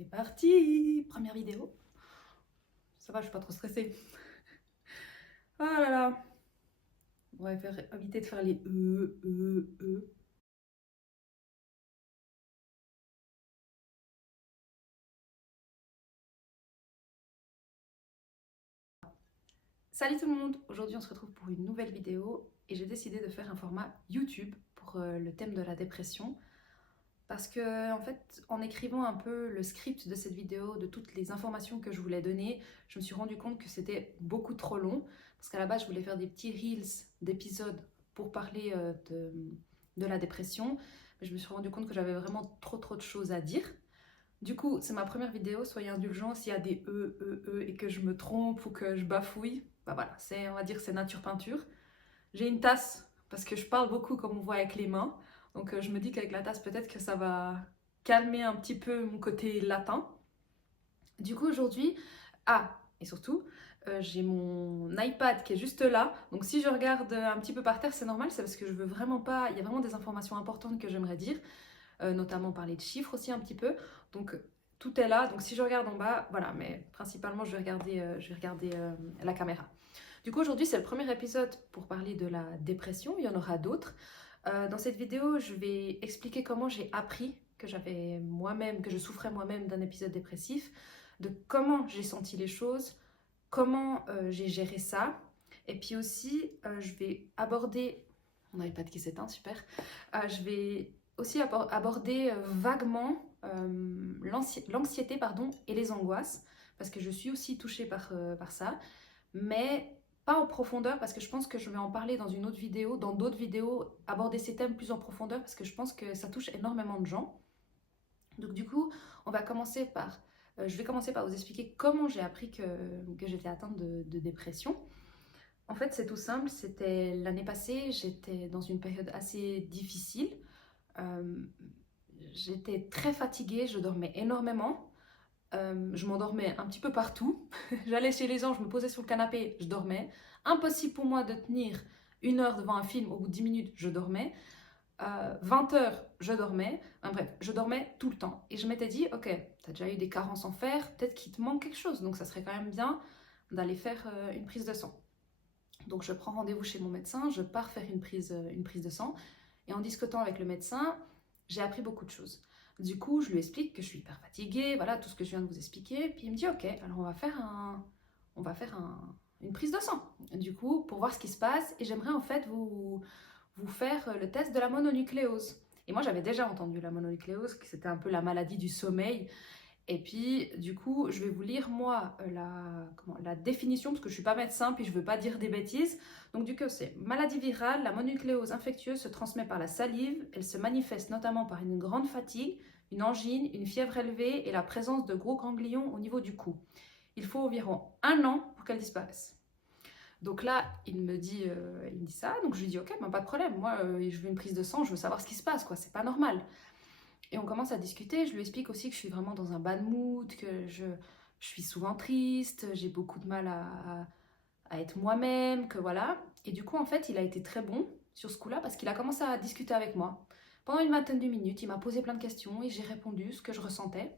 C'est parti! Première vidéo. Ça va, je suis pas trop stressée. Oh là là. On va éviter de faire les e. Salut tout le monde! Aujourd'hui, on se retrouve pour une nouvelle vidéo et j'ai décidé de faire un format YouTube pour le thème de la dépression. Parce que, en fait, en écrivant un peu le script de cette vidéo, de toutes les informations que je voulais donner, je me suis rendu compte que c'était beaucoup trop long. Parce qu'à la base, je voulais faire des petits reels d'épisodes pour parler de la dépression. Mais je me suis rendu compte que j'avais vraiment trop de choses à dire. Du coup, c'est ma première vidéo, soyez indulgents s'il y a des et que je me trompe ou que je bafouille. Bah voilà, on va dire que c'est nature peinture. J'ai une tasse parce que je parle beaucoup comme on voit avec les mains. Donc je me dis qu'avec la tasse, peut-être que ça va calmer un petit peu mon côté latin. Du coup, aujourd'hui, et surtout, j'ai mon iPad qui est juste là. Donc si je regarde un petit peu par terre, c'est normal, c'est parce que je veux vraiment pas... Il y a vraiment des informations importantes que j'aimerais dire, notamment parler de chiffres aussi un petit peu. Donc tout est là. Donc si je regarde en bas, voilà, mais principalement, je vais regarder la caméra. Du coup, aujourd'hui, c'est le premier épisode pour parler de la dépression. Il y en aura d'autres. Dans cette vidéo, je vais expliquer comment j'ai appris que que je souffrais moi-même d'un épisode dépressif, de comment j'ai senti les choses, comment j'ai géré ça. Et puis aussi, je vais aborder... On n'avait pas de qui s'éteint, super. Je vais aussi aborder vaguement l'anxiété et les angoisses, parce que je suis aussi touchée par ça, mais pas en profondeur, parce que je pense que je vais en parler dans une autre vidéo, dans d'autres vidéos, aborder ces thèmes plus en profondeur, parce que je pense que ça touche énormément de gens. Donc du coup, je vais commencer par vous expliquer comment j'ai appris que j'étais atteinte de dépression. En fait, c'est tout simple, c'était l'année passée, j'étais dans une période assez difficile. Euh, J'étais très fatiguée, je dormais énormément. Je m'endormais un petit peu partout. J'allais chez les gens, je me posais sur le canapé, je dormais. Impossible pour moi de tenir 1 heure devant un film, au bout de 10 minutes, je dormais. 20 heures, je dormais. Enfin, bref, je dormais tout le temps. Et je m'étais dit, ok, t'as déjà eu des carences en fer, peut-être qu'il te manque quelque chose. Donc ça serait quand même bien d'aller faire une prise de sang. Donc je prends rendez-vous chez mon médecin, je pars faire une prise de sang. Et en discutant avec le médecin, j'ai appris beaucoup de choses. Du coup, je lui explique que je suis hyper fatiguée, voilà tout ce que je viens de vous expliquer. Puis il me dit, ok, alors on va faire une prise de sang. Du coup, pour voir ce qui se passe. Et j'aimerais en fait vous faire le test de la mononucléose. Et moi, j'avais déjà entendu la mononucléose, que c'était un peu la maladie du sommeil. Et puis, du coup, je vais vous lire, moi, la définition, parce que je ne suis pas médecin, puis je ne veux pas dire des bêtises. Donc, du coup, c'est maladie virale, la mononucléose infectieuse se transmet par la salive. Elle se manifeste notamment par une grande fatigue, une angine, une fièvre élevée et la présence de gros ganglions au niveau du cou. Il faut environ 1 an pour qu'elle disparaisse. Donc là, il me dit ça, donc je lui dis ok, ben pas de problème, moi je veux une prise de sang, je veux savoir ce qui se passe, quoi, c'est pas normal. Et on commence à discuter, je lui explique aussi que je suis vraiment dans un bad mood, que je suis souvent triste, j'ai beaucoup de mal à être moi-même, que voilà. Et du coup, en fait, il a été très bon sur ce coup-là parce qu'il a commencé à discuter avec moi. Pendant une vingtaine de minutes, il m'a posé plein de questions et j'ai répondu ce que je ressentais.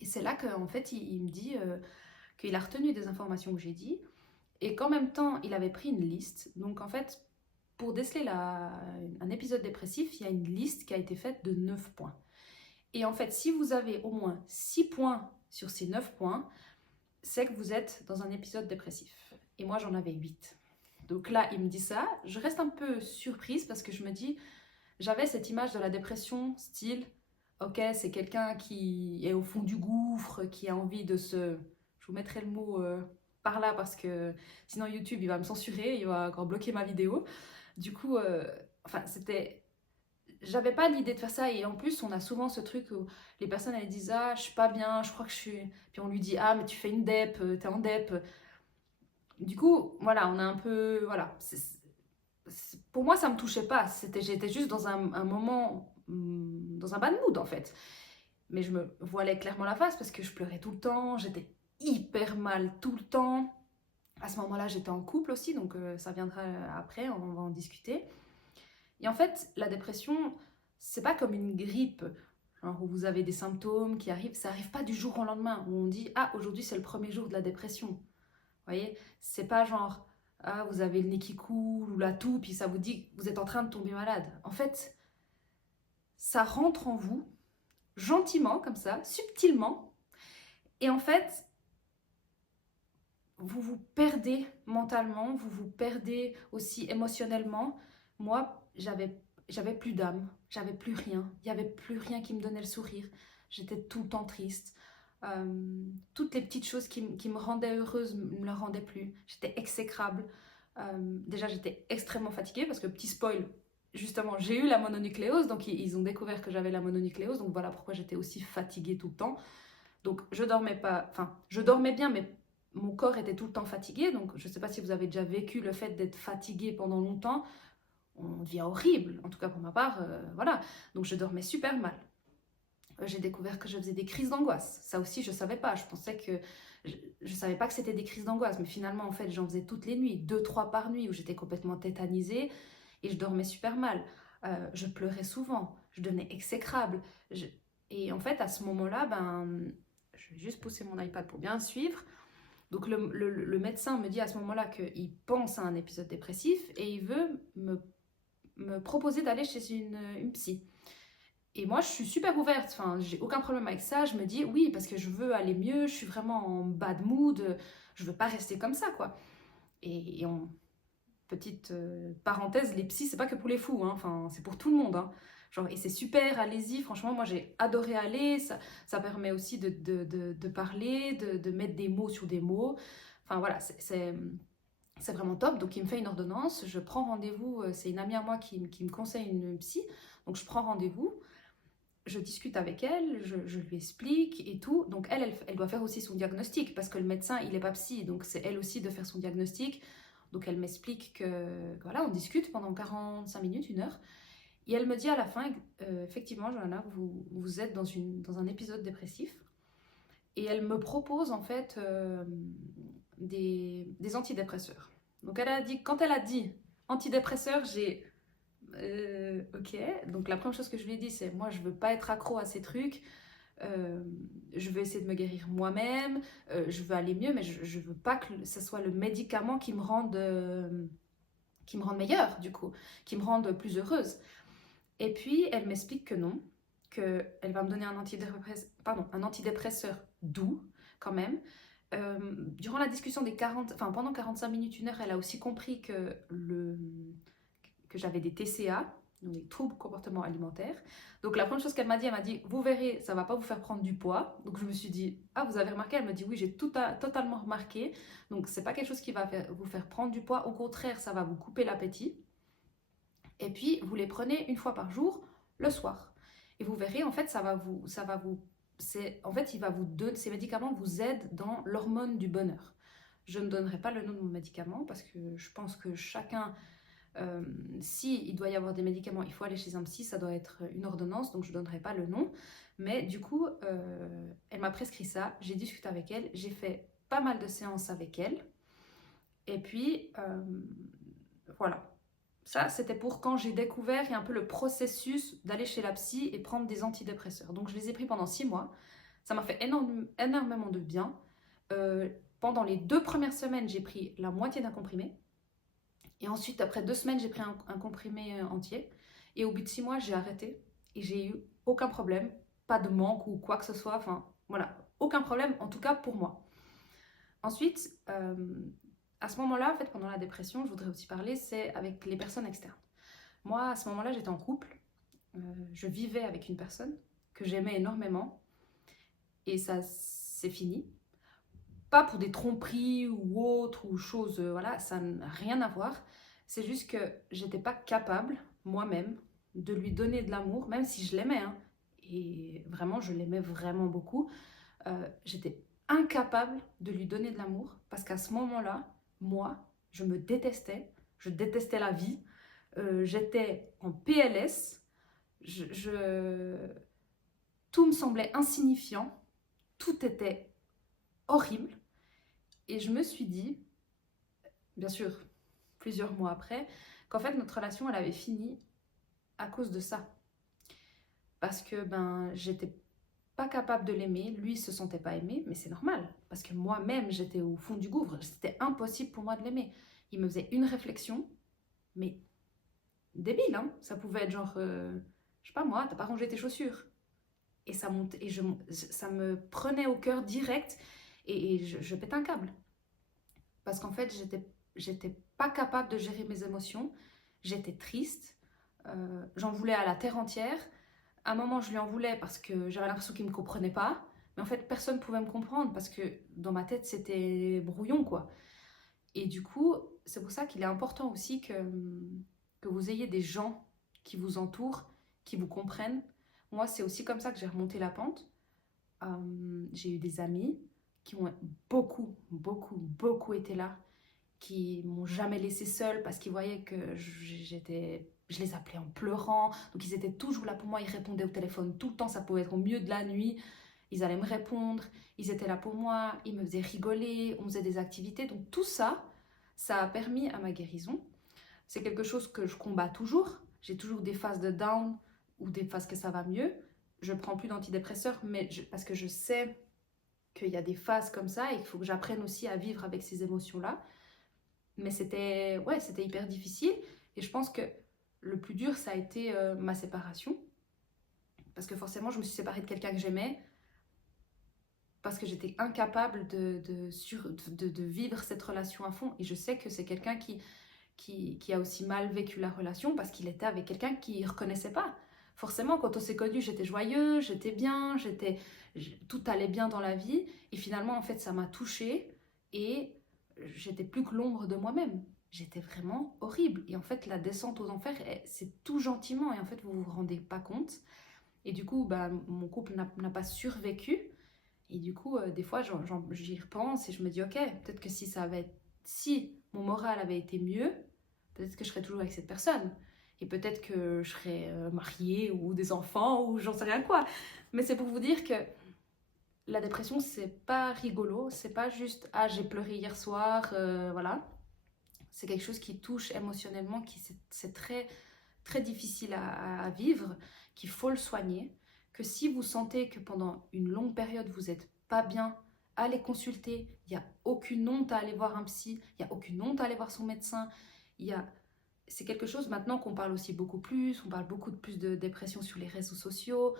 Et c'est là qu'en fait, il me dit qu'il a retenu des informations que j'ai dit et qu'en même temps, il avait pris une liste. Donc en fait, pour déceler un épisode dépressif, il y a une liste qui a été faite de 9 points. Et en fait, si vous avez au moins 6 points sur ces 9 points, c'est que vous êtes dans un épisode dépressif. Et moi, j'en avais 8. Donc là, il me dit ça. Je reste un peu surprise parce que je me dis, j'avais cette image de la dépression, style, ok, c'est quelqu'un qui est au fond du gouffre, qui a envie de se... Je vous mettrai le mot par là parce que sinon YouTube, il va me censurer, il va encore bloquer ma vidéo. Du coup, c'était... J'avais pas l'idée de faire ça et en plus, on a souvent ce truc où les personnes, elles disent, ah, je suis pas bien, je crois que je suis... Puis on lui dit, ah, mais tu fais une DEP, t'es en DEP. Du coup, voilà, on a un peu... Voilà, pour moi, ça me touchait pas. J'étais juste dans un moment, dans un bad mood en fait. Mais je me voilais clairement la face parce que je pleurais tout le temps, j'étais hyper mal tout le temps. À ce moment-là, j'étais en couple aussi, donc ça viendra après, on va en discuter. Et en fait, la dépression, c'est pas comme une grippe. genre où vous avez des symptômes qui arrivent, ça arrive pas du jour au lendemain, où on dit « Ah, aujourd'hui c'est le premier jour de la dépression ». Vous voyez, c'est pas genre « Ah, vous avez le nez qui coule ou la toux, puis ça vous dit que vous êtes en train de tomber malade ». En fait, ça rentre en vous, gentiment comme ça, subtilement, et en fait, vous vous perdez mentalement, vous vous perdez aussi émotionnellement. Moi, j'avais plus d'âme, j'avais plus rien, il n'y avait plus rien qui me donnait le sourire. J'étais tout le temps triste. Toutes les petites choses qui me rendaient heureuse ne me le rendaient plus. J'étais exécrable. Déjà, j'étais extrêmement fatiguée parce que, petit spoil, justement, j'ai eu la mononucléose, donc ils ont découvert que j'avais la mononucléose, donc voilà pourquoi j'étais aussi fatiguée tout le temps. Donc je dormais pas, enfin je dormais bien, mais mon corps était tout le temps fatigué. Donc je ne sais pas si vous avez déjà vécu le fait d'être fatigué pendant longtemps. On devient horrible, en tout cas pour ma part, voilà. Donc je dormais super mal. J'ai découvert que je faisais des crises d'angoisse. Ça aussi, je ne savais pas. Je pensais que je savais pas que c'était des crises d'angoisse, mais finalement, en fait, j'en faisais toutes les nuits, 2-3 par nuit, où j'étais complètement tétanisée et je dormais super mal. Je pleurais souvent, je devenais exécrable. Et en fait, à ce moment-là, je vais juste pousser mon iPad pour bien suivre. Donc le médecin me dit à ce moment-là qu'il pense à un épisode dépressif et il veut me proposer d'aller chez une psy. Et moi, je suis super ouverte, enfin, j'ai aucun problème avec ça. Je me dis oui, parce que je veux aller mieux, je suis vraiment en bad mood, je veux pas rester comme ça, quoi. Et petite parenthèse, les psys, c'est pas que pour les fous, hein. Enfin, c'est pour tout le monde, hein. Genre, et c'est super, allez-y, franchement, moi j'ai adoré aller, ça permet aussi de parler, de mettre des mots sur des mots. Enfin voilà, c'est vraiment top. Donc il me fait une ordonnance, je prends rendez-vous, c'est une amie à moi qui me conseille une psy, donc je prends rendez-vous. Je discute avec elle, je lui explique et tout. Donc elle doit faire aussi son diagnostic parce que le médecin, il n'est pas psy. Donc c'est elle aussi de faire son diagnostic. Donc elle m'explique que voilà, on discute pendant 45 minutes, 1 heure. Et elle me dit à la fin, effectivement, Johanna, vous êtes dans un épisode dépressif. Et elle me propose en fait des antidépresseurs. Donc quand elle a dit antidépresseurs, j'ai ok, donc la première chose que je lui ai dit, c'est moi je veux pas être accro à ces trucs, je veux essayer de me guérir moi-même, je veux aller mieux, mais je veux pas que ce soit le médicament qui me rende meilleure du coup, qui me rende plus heureuse. Et puis elle m'explique que non, qu'elle va me donner un antidépresseur doux quand même. Durant la discussion pendant 45 minutes, 1 heure, elle a aussi compris que j'avais des TCA, donc des troubles comportement alimentaires. Donc la première chose qu'elle m'a dit, vous verrez, ça va pas vous faire prendre du poids. Donc je me suis dit, ah vous avez remarqué? Elle me dit oui, j'ai totalement remarqué. Donc c'est pas quelque chose qui va vous faire prendre du poids, au contraire, ça va vous couper l'appétit. Et puis vous les prenez 1 fois par jour, le soir. Et vous verrez, en fait, ces médicaments vous aident dans l'hormone du bonheur. Je ne donnerai pas le nom de mon médicament parce que je pense que chacun, si il doit y avoir des médicaments, il faut aller chez un psy, ça doit être une ordonnance, donc je ne donnerai pas le nom. Mais du coup, elle m'a prescrit ça, j'ai discuté avec elle, j'ai fait pas mal de séances avec elle. Et puis, voilà. Ça, c'était pour quand j'ai découvert et un peu le processus d'aller chez la psy et prendre des antidépresseurs. Donc, je les ai pris pendant 6 mois. Ça m'a fait énormément de bien. Pendant les 2 premières semaines, j'ai pris la moitié d'un comprimé. Et ensuite, après 2 semaines, j'ai pris un comprimé entier. Et au bout de 6 mois, j'ai arrêté. Et j'ai eu aucun problème. Pas de manque ou quoi que ce soit. Enfin, voilà. Aucun problème, en tout cas pour moi. Ensuite, à ce moment-là, en fait, pendant la dépression, je voudrais aussi parler, c'est avec les personnes externes. Moi, à ce moment-là, j'étais en couple. Je vivais avec une personne que j'aimais énormément. Et ça, c'est fini. Pas pour des tromperies ou autre ou choses, voilà, ça n'a rien à voir. C'est juste que j'étais pas capable, moi-même, de lui donner de l'amour, même si je l'aimais, hein, et vraiment, je l'aimais vraiment beaucoup. J'étais incapable de lui donner de l'amour parce qu'à ce moment-là, moi, je me détestais, je détestais la vie, j'étais en PLS, tout me semblait insignifiant, tout était horrible. Et je me suis dit, bien sûr, plusieurs mois après, qu'en fait notre relation, elle avait fini à cause de ça. parce que j'étais pas capable de l'aimer, lui se sentait pas aimé, mais c'est normal, parce que moi-même j'étais au fond du gouffre, c'était impossible pour moi de l'aimer. Il me faisait une réflexion, mais débile, hein, ça pouvait être genre, je sais pas moi, t'as pas rangé tes chaussures. Et ça monte, et ça me prenait au cœur direct, et je pète un câble. Parce qu'en fait, j'étais pas capable de gérer mes émotions, j'étais triste, j'en voulais à la terre entière. À un moment, je lui en voulais parce que j'avais l'impression qu'il me comprenait pas, mais en fait, personne pouvait me comprendre parce que dans ma tête, c'était brouillon, quoi. Et du coup, c'est pour ça qu'il est important aussi que vous ayez des gens qui vous entourent, qui vous comprennent. Moi, c'est aussi comme ça que j'ai remonté la pente. J'ai eu des amis qui ont beaucoup été là, qui m'ont jamais laissé seule parce qu'ils voyaient que je les appelais en pleurant, donc ils étaient toujours là pour moi, ils répondaient au téléphone tout le temps, ça pouvait être au milieu de la nuit, ils allaient me répondre, ils étaient là pour moi, ils me faisaient rigoler, on faisait des activités, donc tout ça, ça a permis à ma guérison. C'est quelque chose que je combats toujours, j'ai toujours des phases de down ou des phases que ça va mieux, je prends plus d'antidépresseurs, mais parce que je sais qu'il y a des phases comme ça et qu'il faut que j'apprenne aussi à vivre avec ces émotions-là. Mais c'était hyper difficile. Et je pense que le plus dur, ça a été ma séparation. Parce que forcément, je me suis séparée de quelqu'un que j'aimais. Parce que j'étais incapable de vivre cette relation à fond. Et je sais que c'est quelqu'un qui a aussi mal vécu la relation parce qu'il était avec quelqu'un qu'il ne reconnaissait pas. Forcément, quand on s'est connus, j'étais joyeuse, j'étais bien, tout allait bien dans la vie. Et finalement, en fait, ça m'a touchée et j'étais plus que l'ombre de moi-même. J'étais vraiment horrible. Et en fait, la descente aux enfers, c'est tout gentiment. Et en fait, vous vous rendez pas compte. Et du coup, mon couple n'a pas survécu. Et du coup, des fois, j'y repense et je me dis, ok, peut-être que si mon moral avait été mieux, peut-être que je serais toujours avec cette personne. Et peut-être que je serais mariée ou des enfants ou j'en sais rien quoi. Mais c'est pour vous dire que la dépression, c'est pas rigolo. C'est pas juste, ah, j'ai pleuré hier soir, voilà. C'est quelque chose qui touche émotionnellement, c'est très, très difficile à vivre, qu'il faut le soigner. Que si vous sentez que pendant une longue période, vous n'êtes pas bien, allez consulter. Il n'y a aucune honte à aller voir un psy, il n'y a aucune honte à aller voir son médecin. C'est quelque chose maintenant qu'on parle aussi beaucoup plus, on parle beaucoup plus de dépression sur les réseaux sociaux.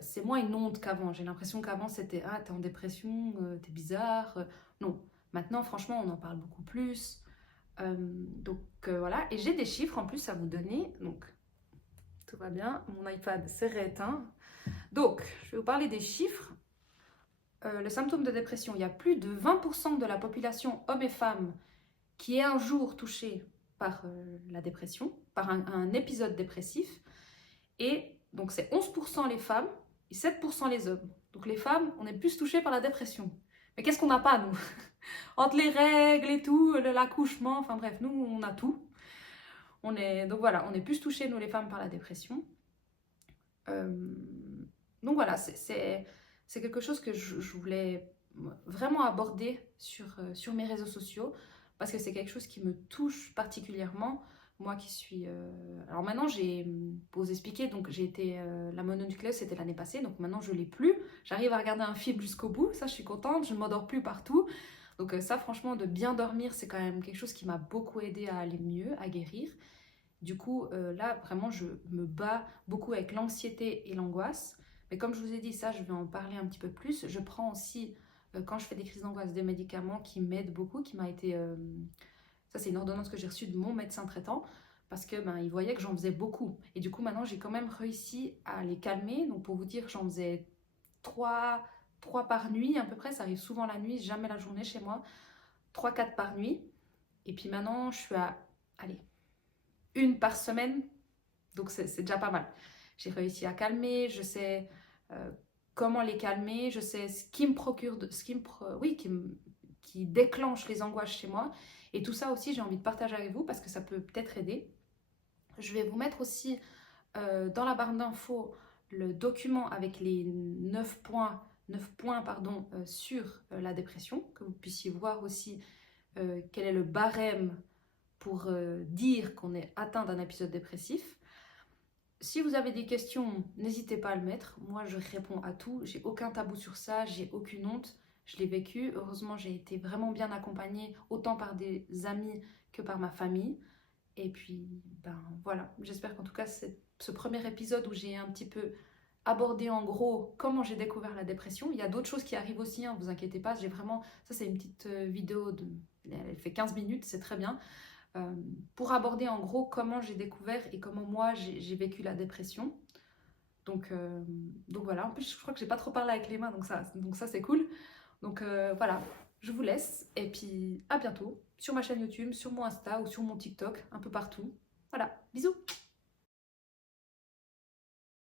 C'est moins une honte qu'avant. J'ai l'impression qu'avant c'était ah, t'es en dépression, t'es bizarre. Non, maintenant franchement on en parle beaucoup plus. Voilà, et j'ai des chiffres en plus à vous donner. Donc tout va bien, mon iPad s'est rééteint. Donc je vais vous parler des chiffres. Le symptôme de dépression, il y a plus de 20% de la population, hommes et femmes, qui est un jour touchée par la dépression, par un épisode dépressif. Et donc c'est 11% les femmes et 7% les hommes. Donc les femmes, on est plus touchées par la dépression. Mais qu'est-ce qu'on n'a pas, nous? Entre les règles et tout, l'accouchement, enfin bref, nous, on a tout. Donc voilà, on est plus touchés, nous les femmes, par la dépression. Donc voilà, c'est quelque chose que je voulais vraiment aborder sur mes réseaux sociaux parce que c'est quelque chose qui me touche particulièrement. Moi qui suis... Alors maintenant, pour vous expliquer, donc j'ai été... la mononucléose, c'était l'année passée, donc maintenant je ne l'ai plus. J'arrive à regarder un film jusqu'au bout, ça je suis contente, je ne m'endors plus partout. Donc ça, franchement, de bien dormir, c'est quand même quelque chose qui m'a beaucoup aidé à aller mieux, à guérir. Du coup, là, vraiment, je me bats beaucoup avec l'anxiété et l'angoisse. Mais comme je vous ai dit, ça, je vais en parler un petit peu plus. Je prends aussi, quand je fais des crises d'angoisse, des médicaments qui m'aident beaucoup, qui m'a été... ça, c'est une ordonnance que j'ai reçue de mon médecin traitant parce que il voyait que j'en faisais beaucoup. Et du coup, maintenant, j'ai quand même réussi à les calmer. Donc, pour vous dire, j'en faisais 3 par nuit à peu près. Ça arrive souvent la nuit, jamais la journée chez moi. 3-4 par nuit. Et puis maintenant, je suis à... Allez, une par semaine, donc c'est déjà pas mal. J'ai réussi à calmer, je sais comment les calmer, je sais ce qui me procure, qui déclenche les angoisses chez moi. Et tout ça aussi, j'ai envie de partager avec vous parce que ça peut peut-être aider. Je vais vous mettre aussi dans la barre d'infos le document avec les 9 points, sur la dépression, que vous puissiez voir aussi quel est le barème pour dire qu'on est atteint d'un épisode dépressif. Si vous avez des questions, n'hésitez pas à le mettre. Moi, je réponds à tout. J'ai aucun tabou sur ça, j'ai aucune honte. Je l'ai vécu. Heureusement, j'ai été vraiment bien accompagnée, autant par des amis que par ma famille. Et puis, ben voilà. J'espère qu'en tout cas, ce premier épisode où j'ai un petit peu abordé en gros comment j'ai découvert la dépression. Il y a d'autres choses qui arrivent aussi, hein, vous inquiétez pas. J'ai vraiment. Ça, c'est une petite vidéo de. Elle fait 15 minutes, c'est très bien. Pour aborder en gros comment j'ai découvert et comment moi j'ai vécu la dépression. Donc voilà, en plus je crois que j'ai pas trop parlé avec les mains, donc ça c'est cool. Donc voilà, je vous laisse et puis à bientôt sur ma chaîne YouTube, sur mon Insta ou sur mon TikTok, un peu partout. Voilà, bisous!